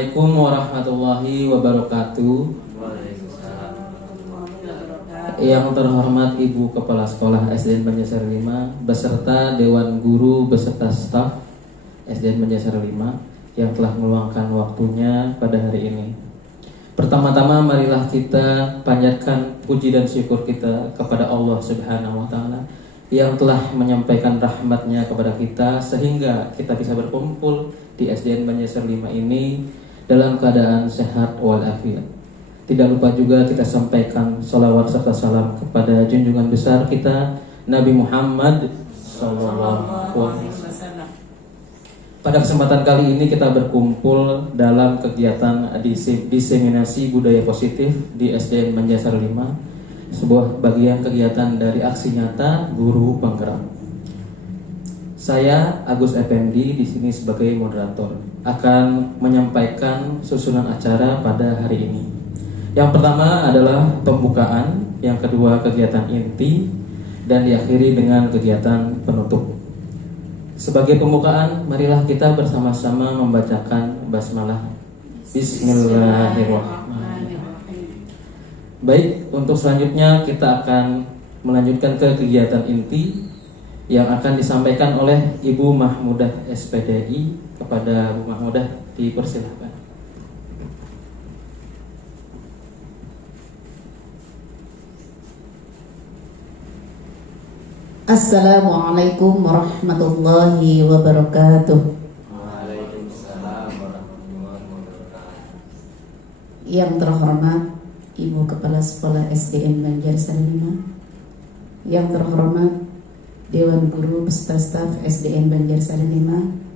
Assalamualaikum warahmatullahi wabarakatuh. Yang terhormat Ibu Kepala Sekolah SDN Banjarsari 5 beserta Dewan Guru beserta staf SDN Banjarsari 5 yang telah meluangkan waktunya pada hari ini. Pertama-tama marilah kita panjatkan puji dan syukur kita kepada Allah Subhanahu wa Ta'ala yang telah menyampaikan rahmatnya kepada kita sehingga kita bisa berkumpul di SDN Banjarsari 5 ini dalam keadaan sehat walafiat. Tidak lupa juga kita sampaikan salawat serta salam kepada junjungan besar kita Nabi Muhammad SAW. Pada kesempatan kali ini kita berkumpul dalam kegiatan diseminasi budaya positif di SDN Banjarsari 5, sebuah bagian kegiatan dari aksi nyata guru penggerak. Saya Agus Effendi di sini sebagai moderator akan menyampaikan susunan acara pada hari ini. Yang pertama adalah pembukaan, yang kedua kegiatan inti, dan diakhiri dengan kegiatan penutup. Sebagai pembukaan, marilah kita bersama-sama membacakan basmalah. Bismillahirrahmanirrahim. Baik, untuk selanjutnya kita akan melanjutkan ke kegiatan inti yang akan disampaikan oleh Ibu Mahmudah SPDI. Kepada Bu Mahmudah dipersilahkan. Assalamualaikum warahmatullahi wabarakatuh. Waalaikumsalam warahmatullahi wabarakatuh. Yang terhormat Ibu Kepala Sekolah SDN Banjarsari 5, yang terhormat Dewan Guru beserta staf SDN Banjarsari 5.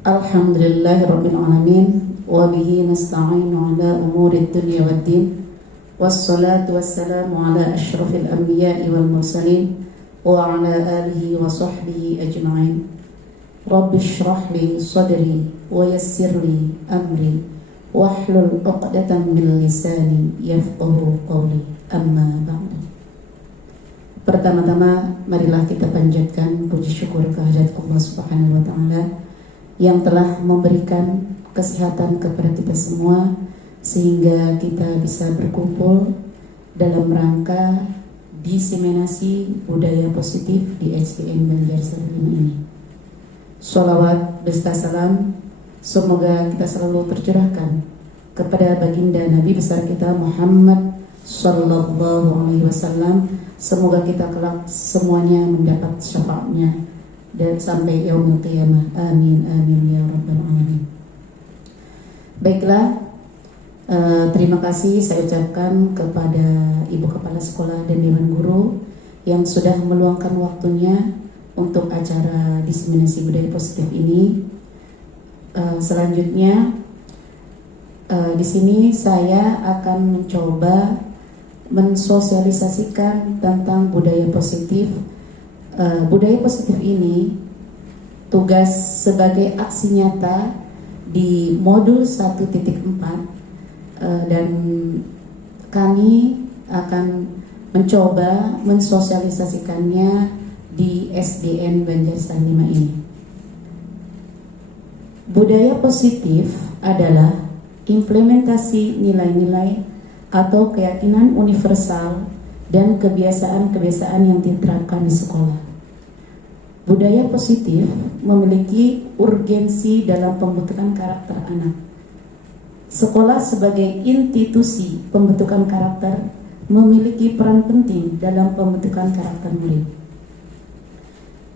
Alhamdulillahirabbil alamin wa bihi nasta'inu ala umurid dunya waddin. Wassalatu wassalamu ala asyrafil anbiya'i wal mursalin wa ala alihi wa sahbihi ajma'in. Rabbi shrah li sadri wa yassir li amri wahlul 'uqdatam min lisani yafqahu qawli. Amma ba'du. Pertama-tama marilah kita panjatkan puji syukur kehadirat Allah Subhanahu wa Ta'ala yang telah memberikan kesehatan kepada kita semua sehingga kita bisa berkumpul dalam rangka diseminasi budaya positif di SDN Banjarsari ini. Sholawat beserta salam semoga kita selalu tercurahkan kepada baginda Nabi besar kita Muhammad Sallallahu Alaihi Wasallam. Semoga kita kelak semuanya mendapat syafaatnya dan sampai yaumul qiyamah. Amin amin ya rabbal alamin. Baiklah, terima kasih saya ucapkan kepada Ibu Kepala Sekolah dan Dewan Guru yang sudah meluangkan waktunya untuk acara diseminasi budaya positif ini. Selanjutnya di sini saya akan mencoba mensosialisasikan tentang budaya positif. Budaya positif ini tugas sebagai aksi nyata di modul 1.4, dan kami akan mencoba mensosialisasikannya di SDN Banjarsari 5 ini. Budaya positif adalah implementasi nilai-nilai atau keyakinan universal dan kebiasaan-kebiasaan yang diterapkan di sekolah. Budaya positif memiliki urgensi dalam pembentukan karakter anak. Sekolah sebagai institusi pembentukan karakter memiliki peran penting dalam pembentukan karakter murid.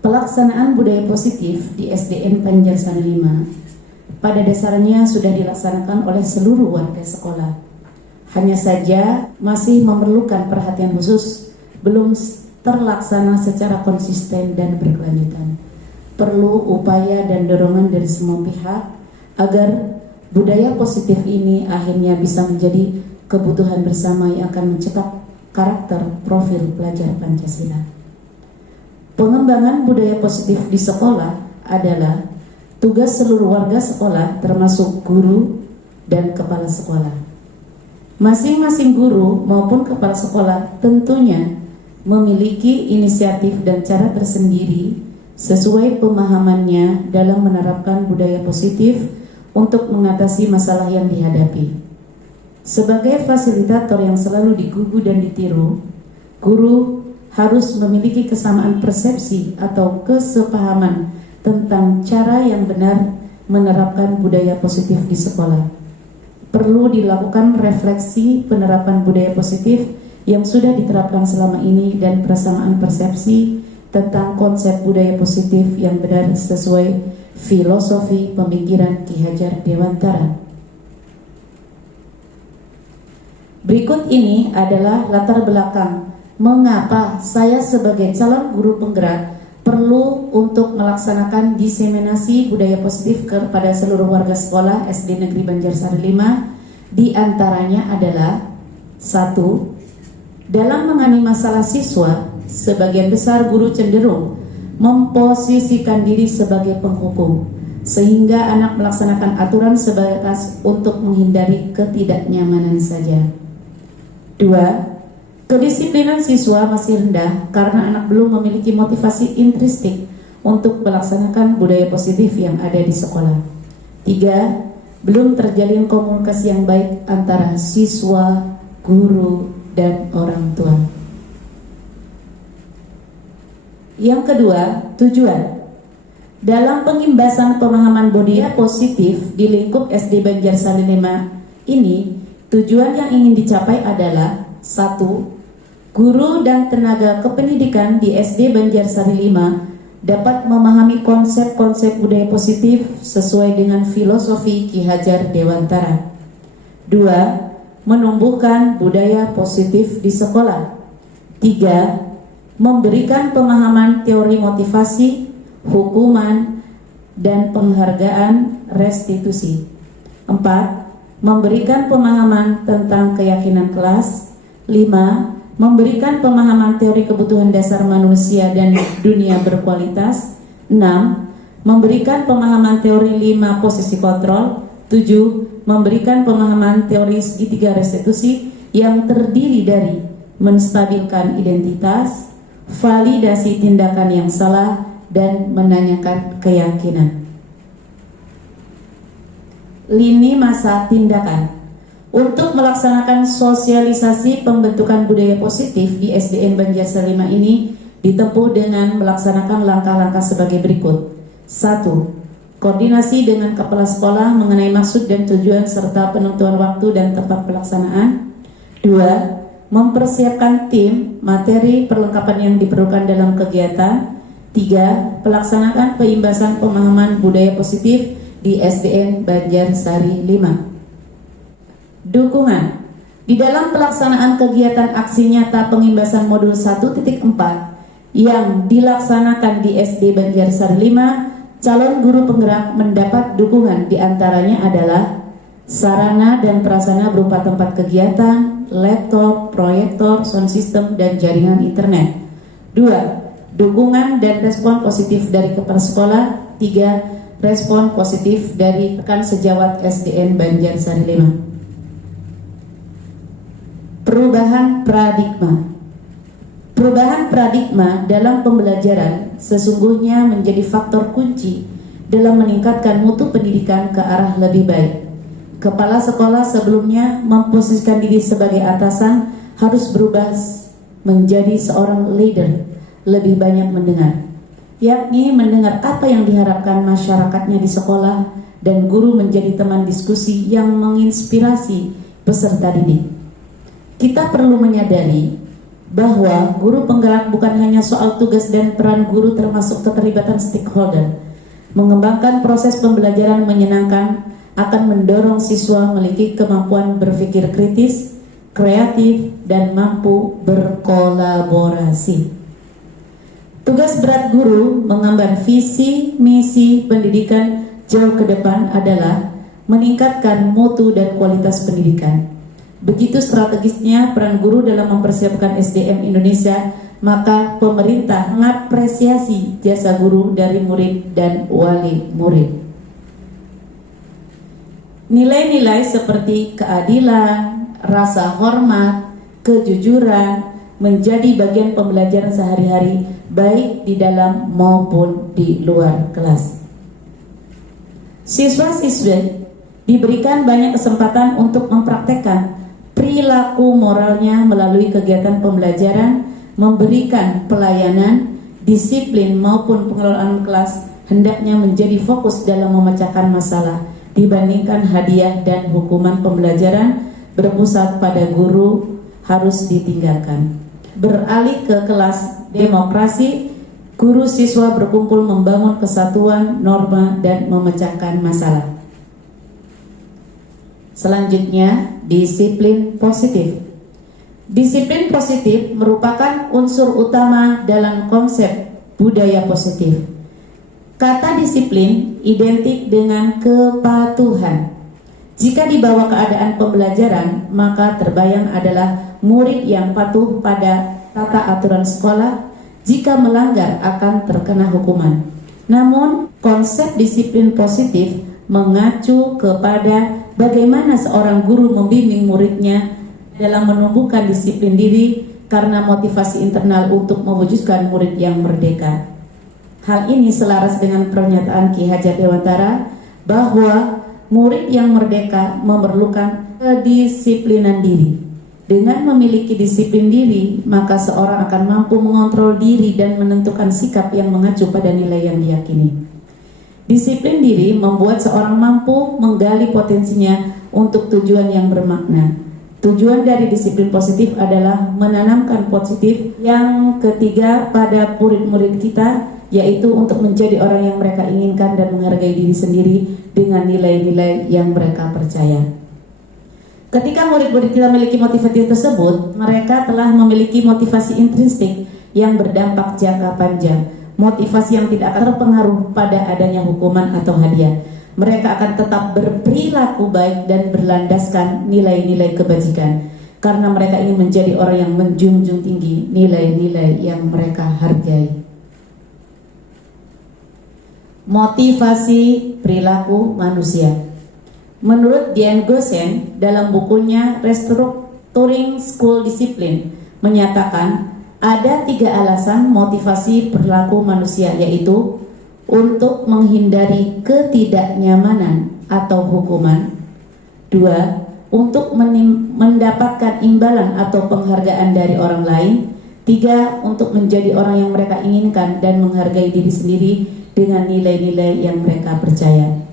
Pelaksanaan budaya positif di SDN Banjarsari 5 pada dasarnya sudah dilaksanakan oleh seluruh warga sekolah. Hanya saja masih memerlukan perhatian khusus, belum terlaksana secara konsisten dan berkelanjutan. Perlu upaya dan dorongan dari semua pihak agar budaya positif ini akhirnya bisa menjadi kebutuhan bersama yang akan mencetak karakter profil pelajar Pancasila. Pengembangan budaya positif di sekolah adalah tugas seluruh warga sekolah termasuk guru dan kepala sekolah. Masing-masing guru maupun kepala sekolah tentunya memiliki inisiatif dan cara tersendiri sesuai pemahamannya dalam menerapkan budaya positif untuk mengatasi masalah yang dihadapi. Sebagai fasilitator yang selalu digugu dan ditiru, guru harus memiliki kesamaan persepsi atau kesepahaman tentang cara yang benar menerapkan budaya positif di sekolah. Perlu dilakukan refleksi penerapan budaya positif yang sudah diterapkan selama ini dan persamaan persepsi tentang konsep budaya positif yang benar sesuai filosofi pemikiran Ki Hajar Dewantara. Berikut ini adalah latar belakang mengapa saya sebagai calon guru penggerak perlu untuk melaksanakan diseminasi budaya positif kepada seluruh warga sekolah SD Negeri Banjarsari 5. Di antaranya adalah 1. Dalam menangani masalah siswa, sebagian besar guru cenderung memposisikan diri sebagai penghukum, sehingga anak melaksanakan aturan sebatas untuk menghindari ketidaknyamanan saja. 2. Kedisiplinan siswa masih rendah karena anak belum memiliki motivasi intrinsik untuk melaksanakan budaya positif yang ada di sekolah. 3. Belum terjalin komunikasi yang baik antara siswa, guru, dan orang tua. Yang kedua, tujuan. Dalam pengimbasan pemahaman budaya positif di lingkup SD Banjarsari 5 ini, tujuan yang ingin dicapai adalah 1. Guru dan tenaga kependidikan di SD Banjarsari 5 dapat memahami konsep-konsep budaya positif sesuai dengan filosofi Ki Hajar Dewantara. 2. Menumbuhkan budaya positif di sekolah. 3. Memberikan pemahaman teori motivasi, hukuman, dan penghargaan restitusi. 4. Memberikan pemahaman tentang keyakinan kelas. 5. Memberikan pemahaman teori kebutuhan dasar manusia dan dunia berkualitas. 6. Memberikan pemahaman teori 5 posisi kontrol. 7. Memberikan pemahaman teori segitiga restitusi yang terdiri dari menstabilkan identitas, validasi tindakan yang salah, dan menanyakan keyakinan. Lini masa tindakan. Untuk melaksanakan sosialisasi pembentukan budaya positif di SDN Banjarsari 5 ini ditempuh dengan melaksanakan langkah-langkah sebagai berikut. 1. Koordinasi dengan kepala sekolah mengenai maksud dan tujuan serta penentuan waktu dan tempat pelaksanaan. 2. Mempersiapkan tim, materi, perlengkapan yang diperlukan dalam kegiatan. 3. Pelaksanaan peimbasan pemahaman budaya positif di SDN Banjarsari 5. Dukungan. Di dalam pelaksanaan kegiatan aksi nyata pengimbasan modul 1.4 yang dilaksanakan di SD Banjarsari 5, calon guru penggerak mendapat dukungan, diantaranya adalah sarana dan prasarana berupa tempat kegiatan, laptop, proyektor, sound system, dan jaringan internet. 2. Dukungan dan respon positif dari kepala sekolah. 3. Respon positif dari rekan sejawat SDN Banjarsari 5. Perubahan paradigma. Perubahan paradigma dalam pembelajaran sesungguhnya menjadi faktor kunci dalam meningkatkan mutu pendidikan ke arah lebih baik. Kepala sekolah sebelumnya memposisikan diri sebagai atasan harus berubah menjadi seorang leader, lebih banyak mendengar, yakni mendengar apa yang diharapkan masyarakatnya di sekolah, dan guru menjadi teman diskusi yang menginspirasi peserta didik. Kita perlu menyadari bahwa guru penggerak bukan hanya soal tugas dan peran guru, termasuk keterlibatan stakeholder. Mengembangkan proses pembelajaran menyenangkan akan mendorong siswa memiliki kemampuan berpikir kritis, kreatif, dan mampu berkolaborasi. Tugas berat guru mengemban visi misi pendidikan jauh ke depan adalah meningkatkan mutu dan kualitas pendidikan. Begitu strategisnya peran guru dalam mempersiapkan SDM Indonesia, maka pemerintah mengapresiasi jasa guru dari murid dan wali murid. Nilai-nilai seperti keadilan, rasa hormat, kejujuran menjadi bagian pembelajaran sehari-hari, baik di dalam maupun di luar kelas. Siswa-siswi diberikan banyak kesempatan untuk mempraktekkan perilaku moralnya melalui kegiatan pembelajaran, memberikan pelayanan, disiplin maupun pengelolaan kelas hendaknya menjadi fokus dalam memecahkan masalah dibandingkan hadiah dan hukuman. Pembelajaran berpusat pada guru harus ditinggalkan. Beralih ke kelas demokrasi, guru siswa berkumpul membangun kesatuan, norma, dan memecahkan masalah. Selanjutnya, disiplin positif. Disiplin positif merupakan unsur utama dalam konsep budaya positif. Kata disiplin identik dengan kepatuhan. Jika di bawah keadaan pembelajaran, maka terbayang adalah murid yang patuh pada tata aturan sekolah. Jika melanggar akan terkena hukuman. Namun, konsep disiplin positif mengacu kepada bagaimana seorang guru membimbing muridnya dalam menumbuhkan disiplin diri karena motivasi internal untuk mewujudkan murid yang merdeka. Hal ini selaras dengan pernyataan Ki Hajar Dewantara bahwa murid yang merdeka memerlukan kedisiplinan diri. Dengan memiliki disiplin diri, maka seorang akan mampu mengontrol diri dan menentukan sikap yang mengacu pada nilai yang diyakini. Disiplin diri membuat seorang mampu menggali potensinya untuk tujuan yang bermakna. Tujuan dari disiplin positif adalah menanamkan positif yang ketiga pada murid-murid kita, yaitu untuk menjadi orang yang mereka inginkan dan menghargai diri sendiri dengan nilai-nilai yang mereka percaya. Ketika murid-murid kita memiliki motivasi tersebut, mereka telah memiliki motivasi intrinsik yang berdampak jangka panjang, motivasi yang tidak akan terpengaruh pada adanya hukuman atau hadiah. Mereka akan tetap berperilaku baik dan berlandaskan nilai-nilai kebajikan, karena mereka ingin menjadi orang yang menjunjung tinggi nilai-nilai yang mereka hargai. Motivasi perilaku manusia. Menurut Dian Gosen dalam bukunya Restructuring School Discipline menyatakan ada 3 alasan motivasi perilaku manusia, yaitu untuk menghindari ketidaknyamanan atau hukuman, 2. Untuk mendapatkan imbalan atau penghargaan dari orang lain, 3. Untuk menjadi orang yang mereka inginkan dan menghargai diri sendiri dengan nilai-nilai yang mereka percaya.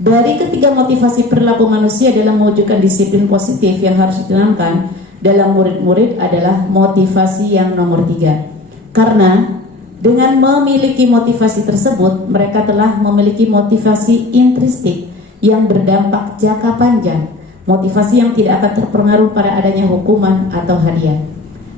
Dari ketiga motivasi perilaku manusia dalam mewujudkan disiplin positif yang harus ditanamkan dalam murid-murid adalah motivasi yang nomor 3. Karena dengan memiliki motivasi tersebut, mereka telah memiliki motivasi intrinsik yang berdampak jangka panjang, motivasi yang tidak akan terpengaruh pada adanya hukuman atau hadiah.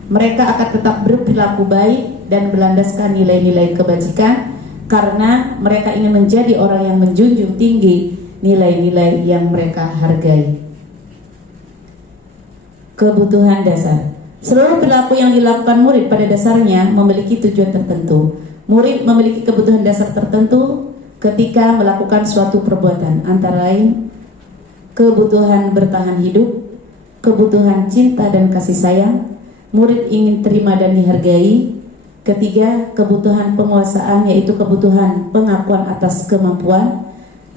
Mereka akan tetap berperilaku baik dan berlandaskan nilai-nilai kebajikan, karena mereka ingin menjadi orang yang menjunjung tinggi nilai-nilai yang mereka hargai. Kebutuhan dasar. Seluruh perilaku yang dilakukan murid pada dasarnya memiliki tujuan tertentu. Murid memiliki kebutuhan dasar tertentu ketika melakukan suatu perbuatan, antara lain kebutuhan bertahan hidup, kebutuhan cinta dan kasih sayang, murid ingin terima dan dihargai. Ketiga, kebutuhan penguasaan, yaitu kebutuhan pengakuan atas kemampuan.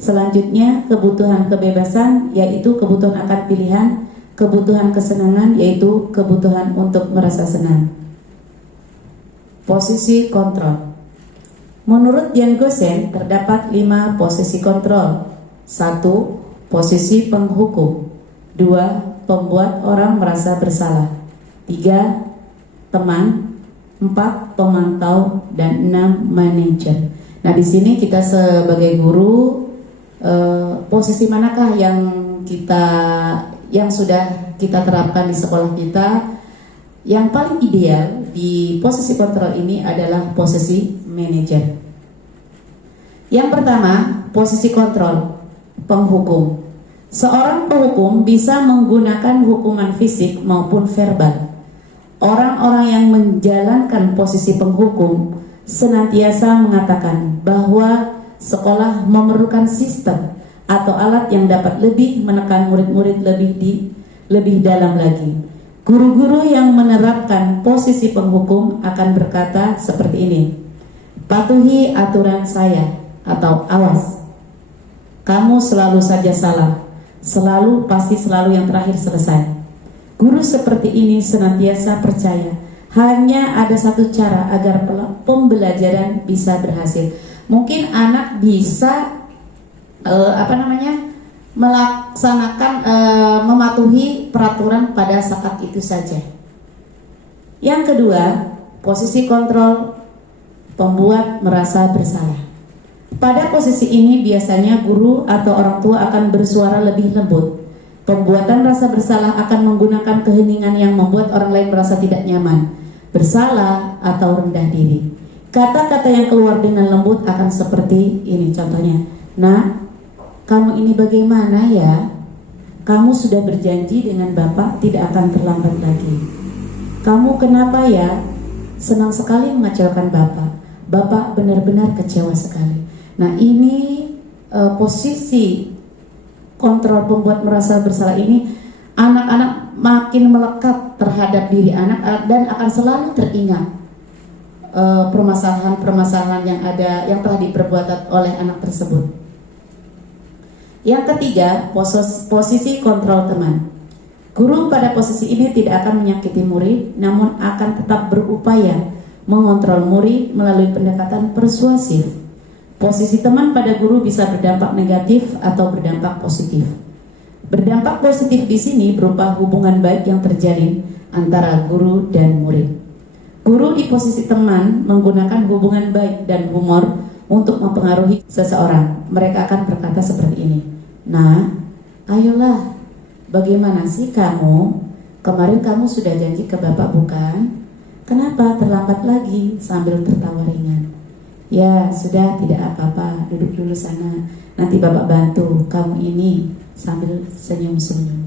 Selanjutnya, kebutuhan kebebasan, yaitu kebutuhan akan pilihan. Kebutuhan kesenangan, yaitu kebutuhan untuk merasa senang. Posisi kontrol. Menurut Dian Gosen, terdapat 5 posisi kontrol. 1. Posisi penghukum. 2. Pembuat orang merasa bersalah. 3. Teman. 4. Pemantau. Dan 6. Manajer. Nah, di sini kita sebagai guru, posisi manakah yang sudah kita terapkan di sekolah kita? Yang paling ideal di posisi kontrol ini adalah posisi manajer. Yang pertama, posisi kontrol penghukum. Seorang penghukum bisa menggunakan hukuman fisik maupun verbal. Orang-orang yang menjalankan posisi penghukum senantiasa mengatakan bahwa sekolah memerlukan sistem atau alat yang dapat lebih menekan murid-murid lebih dalam lagi. Guru-guru yang menerapkan posisi penghukum akan berkata seperti ini: patuhi aturan saya, atau awas. Kamu selalu saja salah. Selalu, pasti selalu yang terakhir selesai. Guru seperti ini senantiasa percaya hanya ada satu cara agar pembelajaran bisa berhasil. Mungkin anak bisa melaksanakan mematuhi peraturan pada saat itu saja. Yang kedua, posisi kontrol pembuat merasa bersalah. Pada posisi ini biasanya guru atau orang tua akan bersuara lebih lembut. Pembuatan rasa bersalah akan menggunakan keheningan yang membuat orang lain merasa tidak nyaman, bersalah atau rendah diri. Kata-kata yang keluar dengan lembut akan seperti ini contohnya. Nah, kamu ini bagaimana ya? Kamu sudah berjanji dengan Bapak tidak akan terlambat lagi. Kamu kenapa ya? Senang sekali mengecewakan Bapak. Bapak benar-benar kecewa sekali. Nah, ini posisi kontrol pembuat merasa bersalah ini, anak-anak makin melekat terhadap diri anak dan akan selalu teringat permasalahan-permasalahan yang telah diperbuat oleh anak tersebut. Yang ketiga, posisi kontrol teman. Guru pada posisi ini tidak akan menyakiti murid, namun akan tetap berupaya mengontrol murid melalui pendekatan persuasif. Posisi teman pada guru bisa berdampak negatif atau berdampak positif. Berdampak positif di sini berupa hubungan baik yang terjalin antara guru dan murid. Guru di posisi teman menggunakan hubungan baik dan humor untuk mempengaruhi seseorang. Mereka akan berkata seperti ini. Nah, ayolah, bagaimana sih kamu? Kemarin kamu sudah janji ke Bapak bukan? Kenapa terlambat lagi? Sambil tertawa ringan. Ya, sudah, tidak apa-apa, duduk dulu sana. Nanti Bapak bantu kamu ini, sambil senyum-senyum.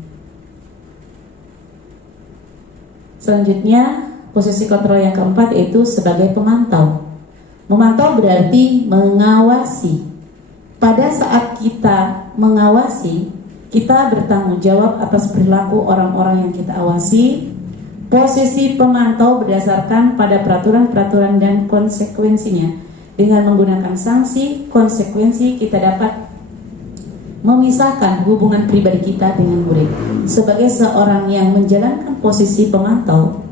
Selanjutnya, posisi kontrol yang keempat yaitu sebagai pemantau. Memantau berarti mengawasi. Pada saat kita mengawasi, kita bertanggung jawab atas perilaku orang-orang yang kita awasi. Posisi pemantau berdasarkan pada peraturan-peraturan dan konsekuensinya. Dengan menggunakan sanksi, konsekuensi, kita dapat memisahkan hubungan pribadi kita dengan murid. Sebagai seorang yang menjalankan posisi pemantau,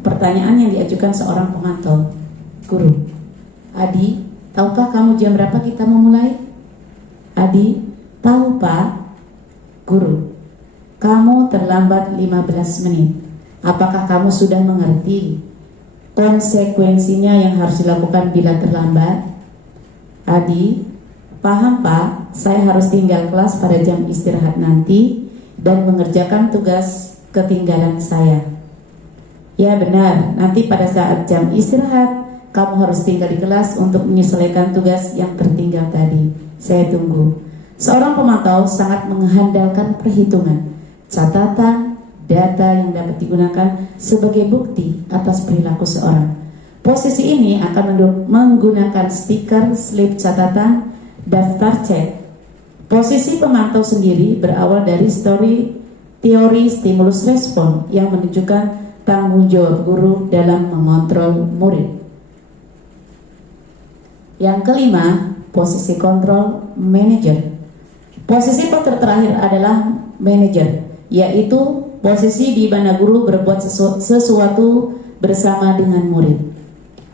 pertanyaan yang diajukan seorang pemantau, guru, Adi, tahukah kamu jam berapa kita memulai? Adi, tahu Pak. Guru, kamu terlambat 15 menit. Apakah kamu sudah mengerti konsekuensinya yang harus dilakukan bila terlambat? Adi, paham Pak, saya harus tinggal kelas pada jam istirahat nanti dan mengerjakan tugas ketinggalan saya. Ya benar, nanti pada saat jam istirahat kamu harus tinggal di kelas untuk menyelesaikan tugas yang tertinggal tadi. Saya tunggu. Seorang pemantau sangat mengandalkan perhitungan, catatan, data yang dapat digunakan sebagai bukti atas perilaku seorang. Posisi ini akan menggunakan stiker, slip catatan, daftar cek. Posisi pemantau sendiri berawal dari teori stimulus respon yang menunjukkan tanggung jawab guru dalam mengontrol murid. Yang kelima, posisi kontrol manajer. Posisi terakhir adalah manajer, yaitu posisi di mana guru berbuat sesuatu bersama dengan murid,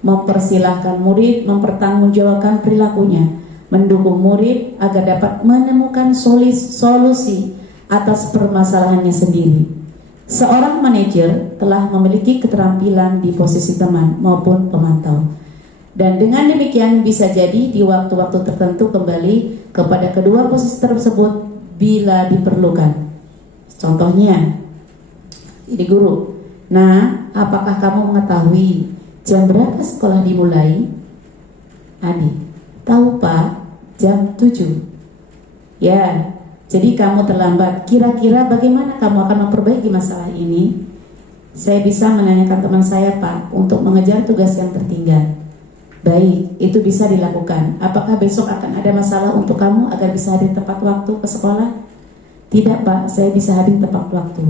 mempersilahkan murid mempertanggungjawabkan perilakunya, mendukung murid agar dapat menemukan solusi atas permasalahannya sendiri. Seorang manajer telah memiliki keterampilan di posisi teman maupun pemantau, dan dengan demikian bisa jadi di waktu-waktu tertentu kembali kepada kedua posisi tersebut bila diperlukan. Contohnya, ini guru. Nah, apakah kamu mengetahui jam berapa sekolah dimulai? Adi, tahu Pak, jam 7. Ya, jadi kamu terlambat. Kira-kira bagaimana kamu akan memperbaiki masalah ini? Saya bisa menanyakan teman saya Pak untuk mengejar tugas yang tertinggal. Baik, itu bisa dilakukan. Apakah besok akan ada masalah untuk kamu agar bisa hadir tepat waktu ke sekolah? Tidak Pak, saya bisa hadir tepat waktu.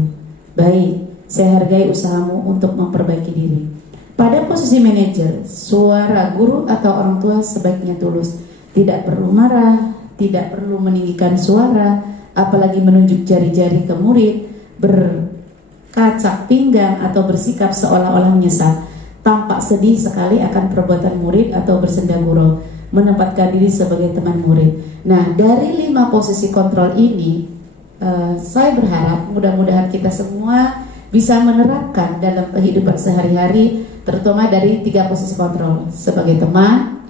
Baik, saya hargai usahamu untuk memperbaiki diri. Pada posisi manajer, suara guru atau orang tua sebaiknya tulus. Tidak perlu marah, tidak perlu meninggikan suara, apalagi menunjuk jari-jari ke murid, berkacak pinggang atau bersikap seolah-olah menyesal. Tampak sedih sekali akan perbuatan murid atau bersenda gurau, menempatkan diri sebagai teman murid. Nah, dari 5 posisi kontrol ini, saya berharap mudah-mudahan kita semua bisa menerapkan dalam kehidupan sehari-hari, terutama dari 3 posisi kontrol: sebagai teman,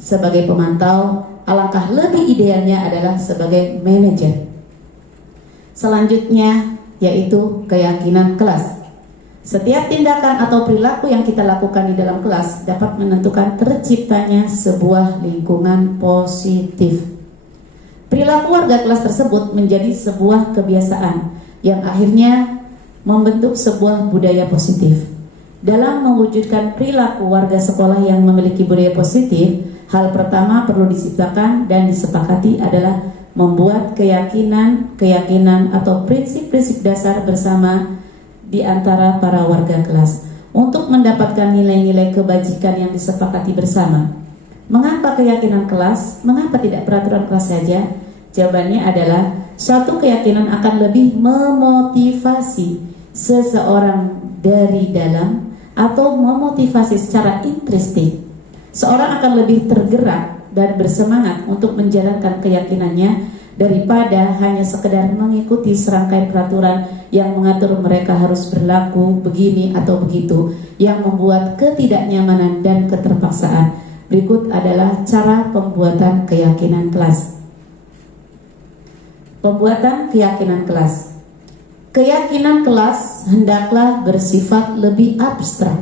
sebagai pemantau, alangkah lebih idealnya adalah sebagai manajer. Selanjutnya yaitu keyakinan kelas. Setiap tindakan atau perilaku yang kita lakukan di dalam kelas dapat menentukan terciptanya sebuah lingkungan positif. Perilaku warga kelas tersebut menjadi sebuah kebiasaan yang akhirnya membentuk sebuah budaya positif. Dalam mewujudkan perilaku warga sekolah yang memiliki budaya positif, hal pertama perlu diciptakan dan disepakati adalah membuat keyakinan atau prinsip-prinsip dasar bersama di antara para warga kelas untuk mendapatkan nilai-nilai kebajikan yang disepakati bersama. Mengapa keyakinan kelas? Mengapa tidak peraturan kelas saja? Jawabannya adalah suatu keyakinan akan lebih memotivasi seseorang dari dalam atau memotivasi secara intrinsik. Seorang akan lebih tergerak dan bersemangat untuk menjalankan keyakinannya daripada hanya sekedar mengikuti serangkaian peraturan yang mengatur mereka harus berlaku begini atau begitu, yang membuat ketidaknyamanan dan keterpaksaan. Berikut adalah cara pembuatan keyakinan kelas. Pembuatan keyakinan kelas. Keyakinan kelas hendaklah bersifat lebih abstrak.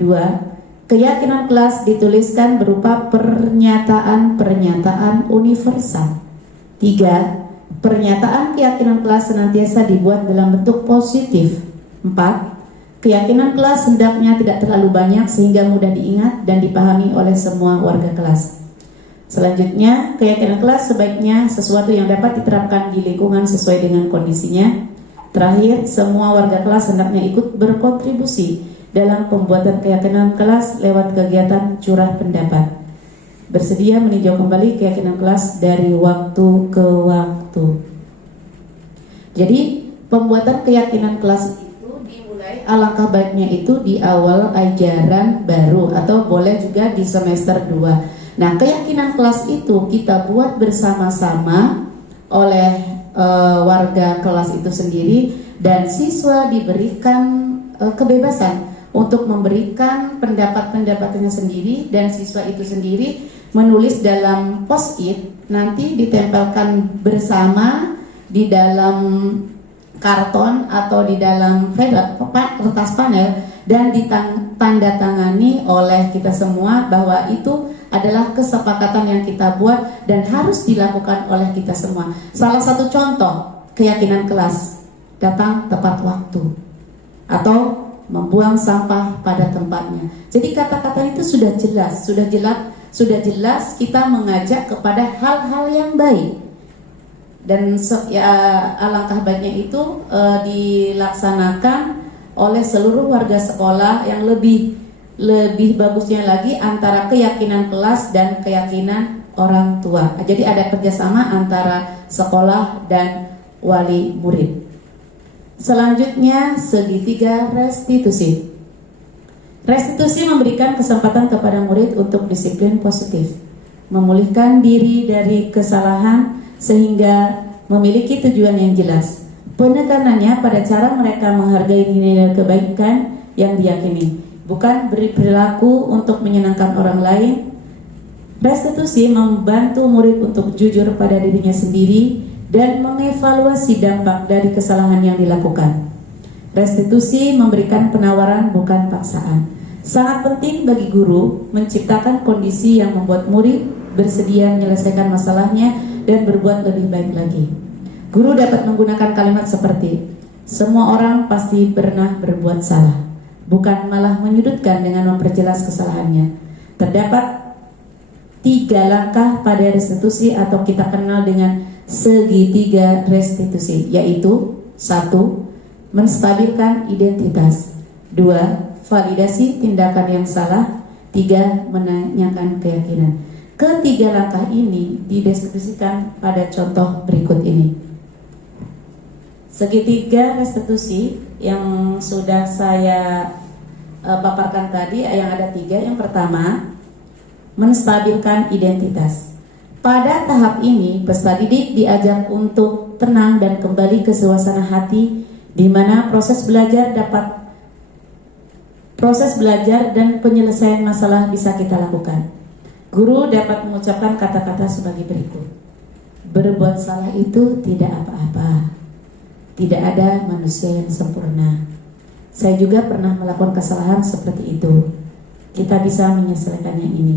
2. Keyakinan kelas dituliskan berupa pernyataan-pernyataan universal. 3. Pernyataan keyakinan kelas senantiasa dibuat dalam bentuk positif. 4. Keyakinan kelas hendaknya tidak terlalu banyak sehingga mudah diingat dan dipahami oleh semua warga kelas. Selanjutnya, keyakinan kelas sebaiknya sesuatu yang dapat diterapkan di lingkungan sesuai dengan kondisinya. Terakhir, semua warga kelas hendaknya ikut berkontribusi dalam pembuatan keyakinan kelas lewat kegiatan curah pendapat. Bersedia meninjau kembali keyakinan kelas dari waktu ke waktu. Jadi, pembuatan keyakinan kelas itu dimulai alangkah baiknya itu di awal ajaran baru atau boleh juga di semester 2. Nah, keyakinan kelas itu kita buat bersama-sama oleh warga kelas itu sendiri, dan siswa diberikan kebebasan untuk memberikan pendapat-pendapatnya sendiri, dan siswa itu sendiri menulis dalam post-it, nanti ditempelkan bersama di dalam karton atau di dalam kertas panel dan ditandatangani oleh kita semua bahwa itu adalah kesepakatan yang kita buat dan harus dilakukan oleh kita semua. Salah satu contoh keyakinan kelas, datang tepat waktu atau membuang sampah pada tempatnya. Jadi kata-kata itu sudah jelas kita mengajak kepada hal-hal yang baik. Dan alangkah baiknya itu dilaksanakan oleh seluruh warga sekolah, yang lebih bagusnya lagi antara keyakinan kelas dan keyakinan orang tua. Jadi ada kerjasama antara sekolah dan wali murid. Selanjutnya, segitiga restitusi. Restitusi memberikan kesempatan kepada murid untuk disiplin positif, memulihkan diri dari kesalahan sehingga memiliki tujuan yang jelas. Penekanannya pada cara mereka menghargai nilai kebaikan yang diyakini, bukan berperilaku untuk menyenangkan orang lain. Restitusi membantu murid untuk jujur pada dirinya sendiri dan mengevaluasi dampak dari kesalahan yang dilakukan. Restitusi memberikan penawaran, bukan paksaan. Sangat penting bagi guru menciptakan kondisi yang membuat murid bersedia menyelesaikan masalahnya dan berbuat lebih baik lagi. Guru dapat menggunakan kalimat seperti, semua orang pasti pernah berbuat salah, bukan malah menyudutkan dengan memperjelas kesalahannya. Terdapat 3 langkah pada restitusi atau kita kenal dengan segitiga restitusi, yaitu 1. Menstabilkan identitas, 2. Validasi tindakan yang salah, 3. Menanyakan keyakinan. Ketiga langkah ini dideskripsikan pada contoh berikut ini. Segitiga restitusi yang sudah saya paparkan tadi, yang ada 3. Yang pertama, menstabilkan identitas. Pada tahap ini, peserta didik diajak untuk tenang dan kembali ke suasana hati, di mana proses belajar dan penyelesaian masalah bisa kita lakukan. Guru dapat mengucapkan kata-kata sebagai berikut. Berbuat salah itu tidak apa-apa. Tidak ada manusia yang sempurna. Saya juga pernah melakukan kesalahan seperti itu. Kita bisa menyelesaikannya ini.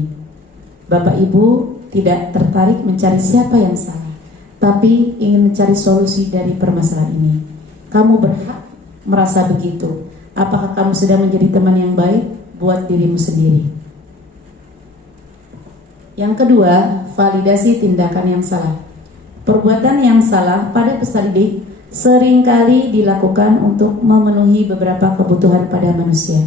Bapak Ibu tidak tertarik mencari siapa yang salah, tapi ingin mencari solusi dari permasalahan ini. Kamu berhak merasa begitu. Apakah kamu sudah menjadi teman yang baik buat dirimu sendiri? Yang kedua, validasi tindakan yang salah. Perbuatan yang salah pada peserta didik seringkali dilakukan untuk memenuhi beberapa kebutuhan pada manusia.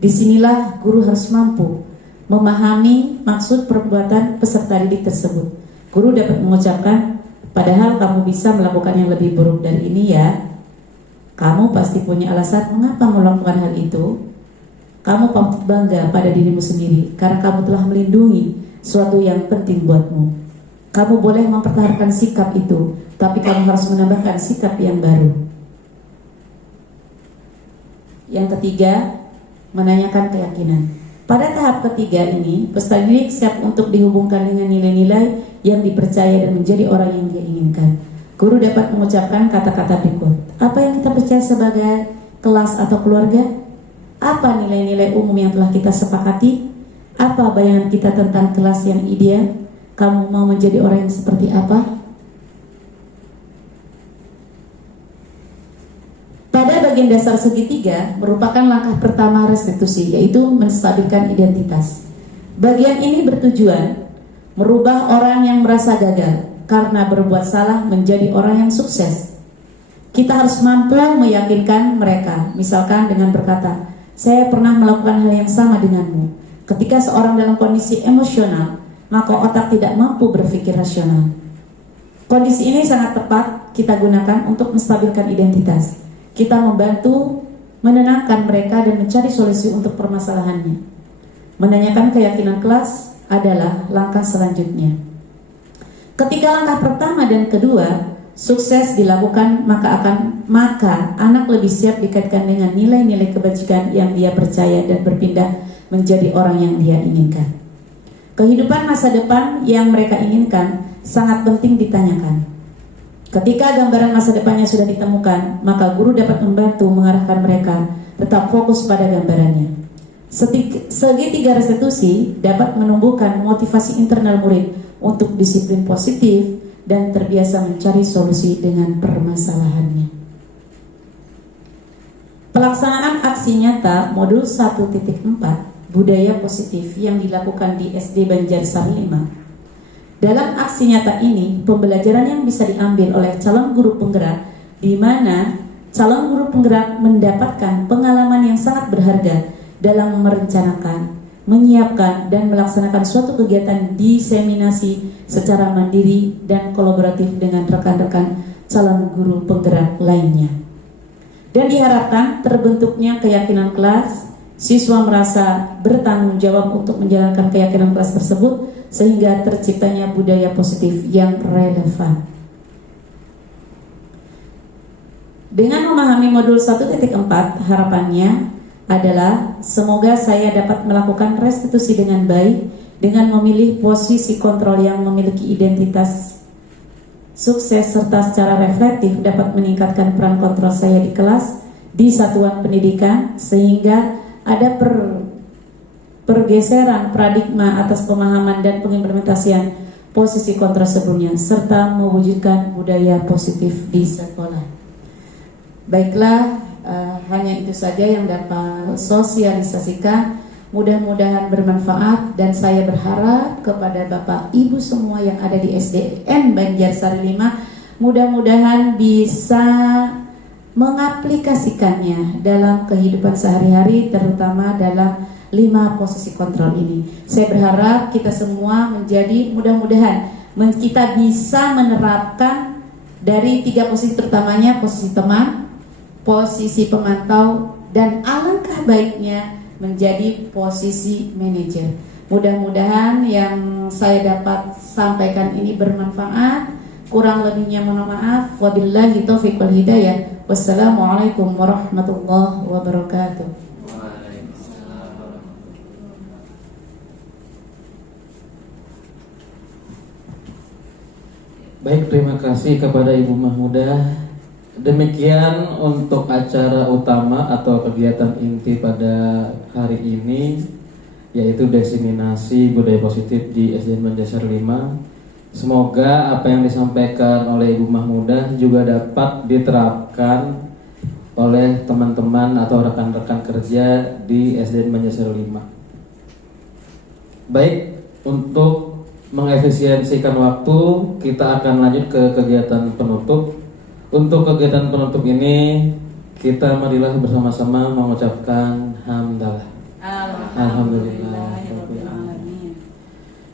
Disinilah guru harus mampu memahami maksud perbuatan peserta didik tersebut. Guru dapat mengucapkan, padahal kamu bisa melakukan yang lebih buruk dari ini ya. Kamu pasti punya alasan mengapa melakukan hal itu. Kamu patut bangga pada dirimu sendiri karena kamu telah melindungi suatu yang penting buatmu. Kamu boleh mempertahankan sikap itu, tapi kamu harus menambahkan sikap yang baru. Yang ketiga, menanyakan keyakinan. Pada tahap ketiga ini, peserta didik siap untuk dihubungkan dengan nilai-nilai yang dipercaya dan menjadi orang yang dia inginkan. Guru dapat mengucapkan kata-kata berikut. Apa yang kita percaya sebagai kelas atau keluarga? Apa nilai-nilai umum yang telah kita sepakati? Apa bayangan kita tentang kelas yang ideal? Kamu mau menjadi orang yang seperti apa? Pada bagian dasar segitiga merupakan langkah pertama restitusi, yaitu menstabilkan identitas. Bagian ini bertujuan merubah orang yang merasa gagal karena berbuat salah menjadi orang yang sukses. Kita harus mampu meyakinkan mereka, misalkan dengan berkata, saya pernah melakukan hal yang sama denganmu. Ketika seorang dalam kondisi emosional, maka otak tidak mampu berpikir rasional. Kondisi ini sangat tepat kita gunakan untuk menstabilkan identitas. Kita membantu menenangkan mereka dan mencari solusi untuk permasalahannya. Menanyakan keyakinan kelas adalah langkah selanjutnya. Ketika langkah pertama dan kedua sukses dilakukan, maka anak lebih siap dikaitkan dengan nilai-nilai kebajikan yang dia percaya dan berpindah menjadi orang yang dia inginkan. Kehidupan masa depan yang mereka inginkan sangat penting ditanyakan. Ketika gambaran masa depannya sudah ditemukan, maka guru dapat membantu mengarahkan mereka tetap fokus pada gambarannya. Segitiga restitusi dapat menumbuhkan motivasi internal murid untuk disiplin positif dan terbiasa mencari solusi dengan permasalahannya. Pelaksanaan aksi nyata modul 1.4 budaya positif yang dilakukan di SD Banjarsari 5. Dalam aksi nyata ini, pembelajaran yang bisa diambil oleh calon guru penggerak, di mana calon guru penggerak mendapatkan pengalaman yang sangat berharga dalam merencanakan, menyiapkan, dan melaksanakan suatu kegiatan diseminasi secara mandiri dan kolaboratif dengan rekan-rekan calon guru penggerak lainnya. Dan diharapkan terbentuknya keyakinan kelas, siswa merasa bertanggung jawab untuk menjalankan keyakinan kelas tersebut sehingga terciptanya budaya positif yang relevan. Dengan memahami modul 1.4, harapannya adalah semoga saya dapat melakukan restitusi dengan baik dengan memilih posisi kontrol yang memiliki identitas sukses serta secara reflektif dapat meningkatkan peran kontrol saya di kelas, di satuan pendidikan, sehingga ada pergeseran paradigma atas pemahaman dan pengimplementasian posisi kontrol sebelumnya serta mewujudkan budaya positif di sekolah. Baiklah, hanya itu saja yang dapat sosialisasikan. Mudah-mudahan bermanfaat dan saya berharap kepada Bapak Ibu semua yang ada di SDN Banjarsari 5 mudah-mudahan bisa mengaplikasikannya dalam kehidupan sehari-hari, terutama dalam 5 posisi kontrol ini. Saya berharap kita semua menjadi mudah-mudahan kita bisa menerapkan dari 3 posisi, terutamanya posisi teman, posisi pemantau, dan alangkah baiknya menjadi posisi manajer. Mudah-mudahan yang saya dapat sampaikan ini bermanfaat. Kurang lebihnya mohon maaf. Wabillahi taufiq wal hidayah. Wassalamualaikum warahmatullahi wabarakatuh. Waalaikumsalam warahmatullahi Baik, terima kasih kepada Ibu Mahmudah. Demikian untuk acara utama atau kegiatan inti pada hari ini, yaitu diseminasi budaya positif di SDN Banjar 5. Semoga apa yang disampaikan oleh Ibu Mahmudah juga dapat diterapkan oleh teman-teman atau rekan-rekan kerja di SDN Banjar 5. Baik, untuk mengefisiensikan waktu, kita akan lanjut ke kegiatan penutup. Untuk kegiatan penutup ini, kita marilah bersama-sama mengucapkan hamdalah. Alhamdulillah.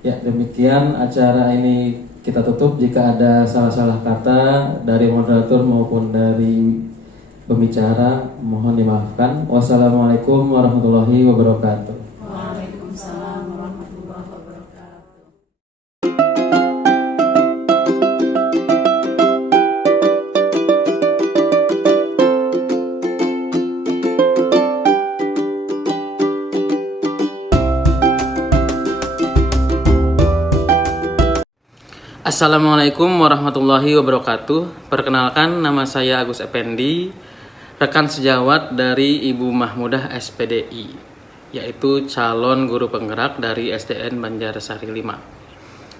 Ya, demikian acara ini kita tutup. Jika ada salah-salah kata dari moderator maupun dari pembicara, mohon dimaafkan. Wassalamualaikum warahmatullahi wabarakatuh. Waalaikumsalam warahmatullahi wabarakatuh. Assalamualaikum warahmatullahi wabarakatuh. Perkenalkan, nama saya Agus Effendi, rekan sejawat dari Ibu Mahmudah SPDI, yaitu calon guru penggerak dari SDN Banjarsari 5.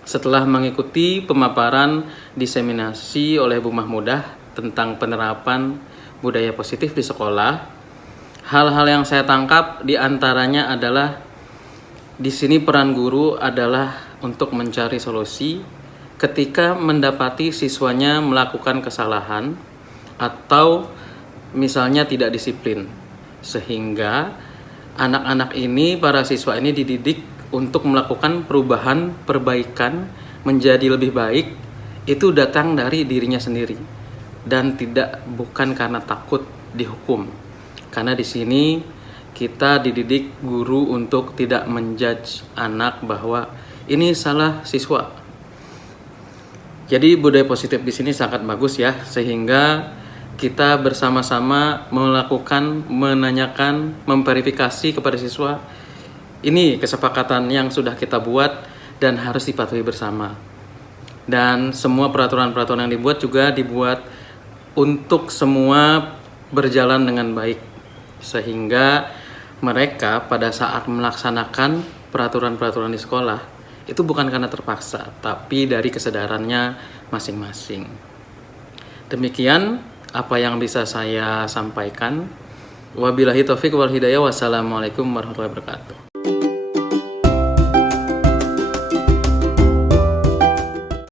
Setelah mengikuti pemaparan diseminasi oleh Bu Mahmudah tentang penerapan budaya positif di sekolah, hal-hal yang saya tangkap diantaranya adalah di sini peran guru adalah untuk mencari solusi ketika mendapati siswanya melakukan kesalahan atau misalnya tidak disiplin, sehingga anak-anak ini, para siswa ini dididik untuk melakukan perubahan, perbaikan menjadi lebih baik. Itu datang dari dirinya sendiri dan bukan karena takut dihukum. Karena di sini kita dididik guru untuk tidak menjudge anak bahwa ini salah siswa. Jadi budaya positif di sini sangat bagus ya, sehingga kita bersama-sama melakukan, menanyakan, memverifikasi kepada siswa. Ini kesepakatan yang sudah kita buat dan harus dipatuhi bersama. Dan semua peraturan-peraturan yang dibuat juga dibuat untuk semua berjalan dengan baik, sehingga mereka pada saat melaksanakan peraturan-peraturan di sekolah itu bukan karena terpaksa, tapi dari kesadarannya masing-masing. Demikian apa yang bisa saya sampaikan. Wabillahi taufiq wal hidayah. Wassalamualaikum warahmatullahi wabarakatuh.